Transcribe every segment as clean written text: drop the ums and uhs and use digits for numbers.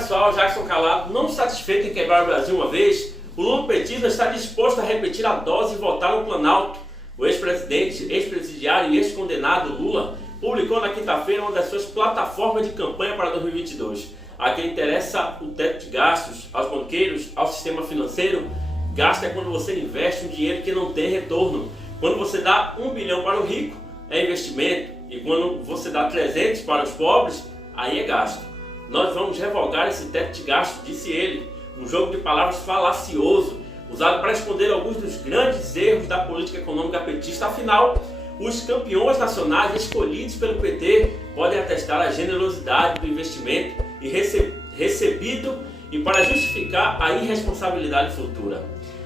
pessoal, Jackson Calado, não satisfeito em quebrar o Brasil uma vez, o lulopetismo está disposto a repetir a dose e votar no Planalto. O ex-presidente, ex-presidiário e ex-condenado Lula publicou na quinta-feira uma das suas plataformas de campanha para 2022. A quem interessa o teto de gastos, aos banqueiros, ao sistema financeiro. Gasto é quando você investe um dinheiro que não tem retorno. Quando você dá 1 bilhão para o rico, é investimento. E quando você dá 300 para os pobres, aí é gasto. Nós vamos revogar esse teto de gastos, disse ele. Um jogo de palavras falacioso, usado para esconder alguns dos grandes erros da política econômica petista. Afinal, os campeões nacionais escolhidos pelo PT podem atestar a generosidade do investimento e recebido e para justificar a irresponsabilidade futura.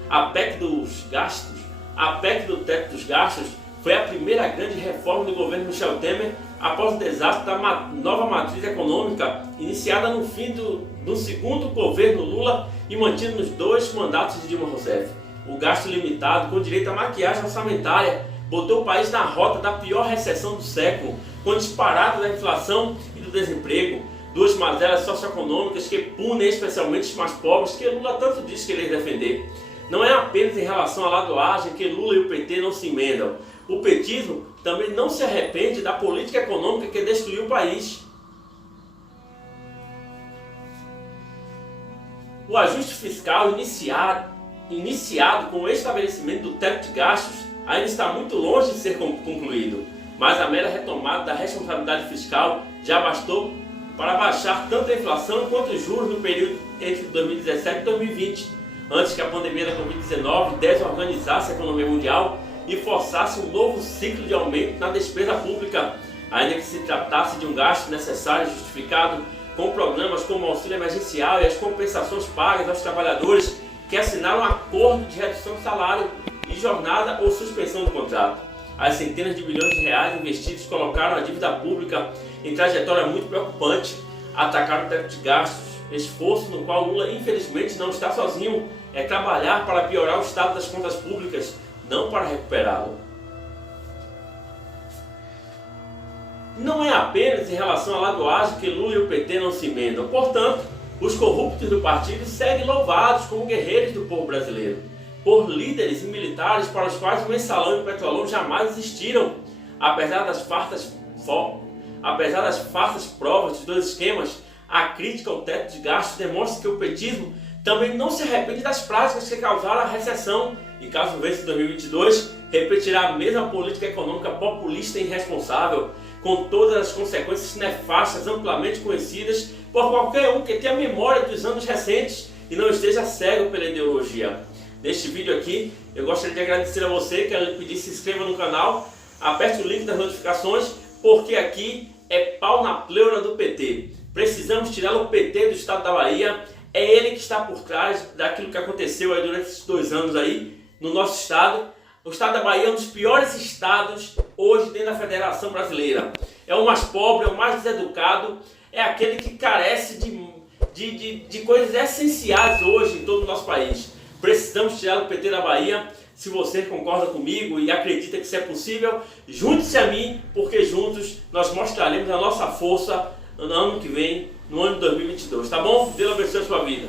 A PEC dos gastos, a PEC do teto dos gastos, foi a primeira grande reforma do governo Michel Temer após o desastre da nova matriz econômica iniciada no fim do segundo governo Lula e mantido nos 2 mandatos de Dilma Rousseff. O gasto limitado, com direito à maquiagem orçamentária, botou o país na rota da pior recessão do século, com disparada da inflação e do desemprego, 2 mazelas socioeconômicas que punem especialmente os mais pobres, que Lula tanto diz querer defender. Não é apenas em relação à ladoagem que Lula e o PT não se emendam. O petismo também não se arrepende da política econômica que destruiu o país. O ajuste fiscal iniciado com o estabelecimento do teto de gastos ainda está muito longe de ser concluído, mas a mera retomada da responsabilidade fiscal já bastou para baixar tanto a inflação quanto os juros no período entre 2017 e 2020, antes que a pandemia da Covid-19 desorganizasse a economia mundial e forçasse um novo ciclo de aumento na despesa pública, ainda que se tratasse de um gasto necessário e justificado, com programas como o auxílio emergencial e as compensações pagas aos trabalhadores que assinaram um acordo de redução de salário e jornada ou suspensão do contrato. As centenas de bilhões de reais investidos colocaram a dívida pública em trajetória muito preocupante, atacaram o teto de gastos, esforço no qual Lula infelizmente não está sozinho, é trabalhar para piorar o estado das contas públicas, não para recuperá-lo. Não é apenas em relação à ladoagem que Lula e o PT não se emendam. Portanto, os corruptos do partido seguem louvados como guerreiros do povo brasileiro, por líderes e militares para os quais o mensalão e o petrolão jamais existiram. Apesar das fartas provas dos 2 esquemas, a crítica ao teto de gastos demonstra que o petismo também não se arrepende das práticas que causaram a recessão e, caso vença em 2022, repetirá a mesma política econômica populista e irresponsável, com todas as consequências nefastas amplamente conhecidas por qualquer um que tenha memória dos anos recentes e não esteja cego pela ideologia. Neste vídeo aqui, eu gostaria de agradecer a você, quero pedir se inscreva no canal, aperte o link das notificações, porque aqui é pau na pleura do PT. Precisamos tirar o PT do estado da Bahia, é ele que está por trás daquilo que aconteceu aí durante esses 2 anos aí no nosso estado. O estado da Bahia é um dos piores estados hoje dentro da Federação Brasileira. É o mais pobre, é o mais deseducado, é aquele que carece de coisas essenciais hoje em todo o nosso país. Precisamos tirar o PT da Bahia. Se você concorda comigo e acredita que isso é possível, junte-se a mim, porque juntos nós mostraremos a nossa força no ano que vem, no ano de 2022, tá bom? Deus abençoe a sua vida.